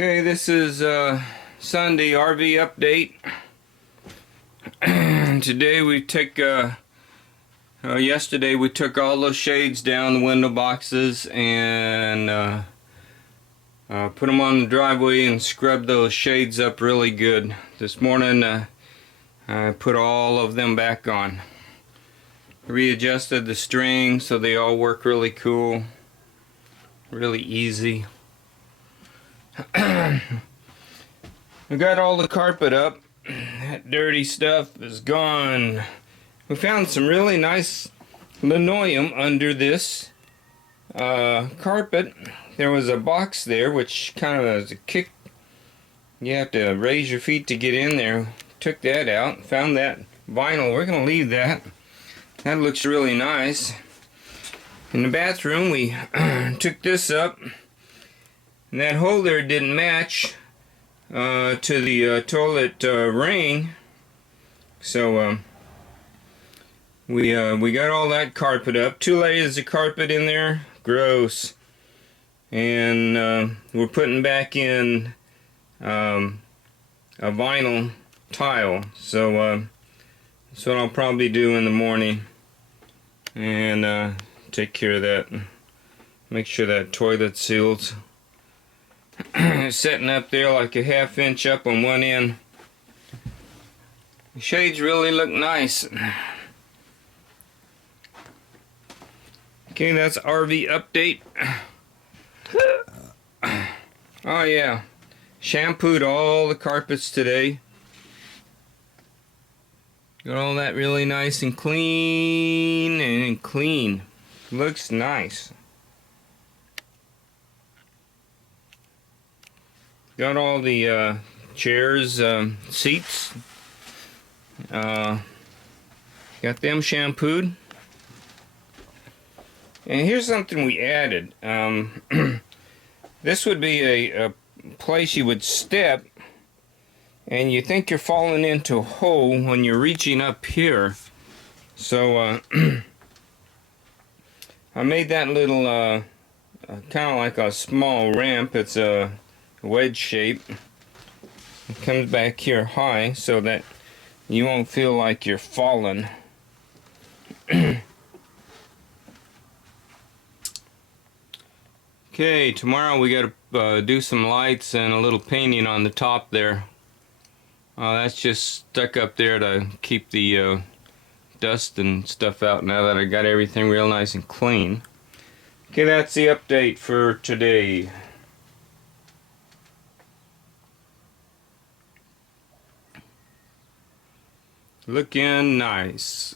Okay, this is Sunday RV update. Today we took, yesterday we took all those shades down, the window boxes, and put them on the driveway and scrubbed those shades up really good. This morning I put all of them back on. Readjusted the strings so they all work really cool, really easy. We got all the carpet up. That dirty stuff is gone. We found some really nice linoleum under this carpet. There was a box there which kind of was a kick. You have to raise your feet to get in there. Took that out. Found that vinyl. We're going to leave that. That looks really nice. In the bathroom we took this up. And that hole there didn't match to the toilet ring, so we got all that carpet up. 2 layers of carpet in there, gross. And we're putting back in a vinyl tile. So that's what I'll probably do in the morning, and take care of that. Make sure that toilet seals. Setting up there like a 1/2 inch up on one end. The shades really look nice. Okay, that's RV update. Oh yeah, shampooed all the carpets today. Got all that really nice and clean and clean. Looks nice. Got all the chairs, seats. Got them shampooed. And here's something we added. This would be a place you would step, and you think you're falling into a hole when you're reaching up here. So I made that little kind of like a small ramp. It's a wedge shape. It comes back here high so that you won't feel like you're falling. Okay, tomorrow we got to do some lights and a little painting on the top there. That's just stuck up there to keep the dust and stuff out now that I got everything real nice and clean. Okay, that's the update for today. Looking nice.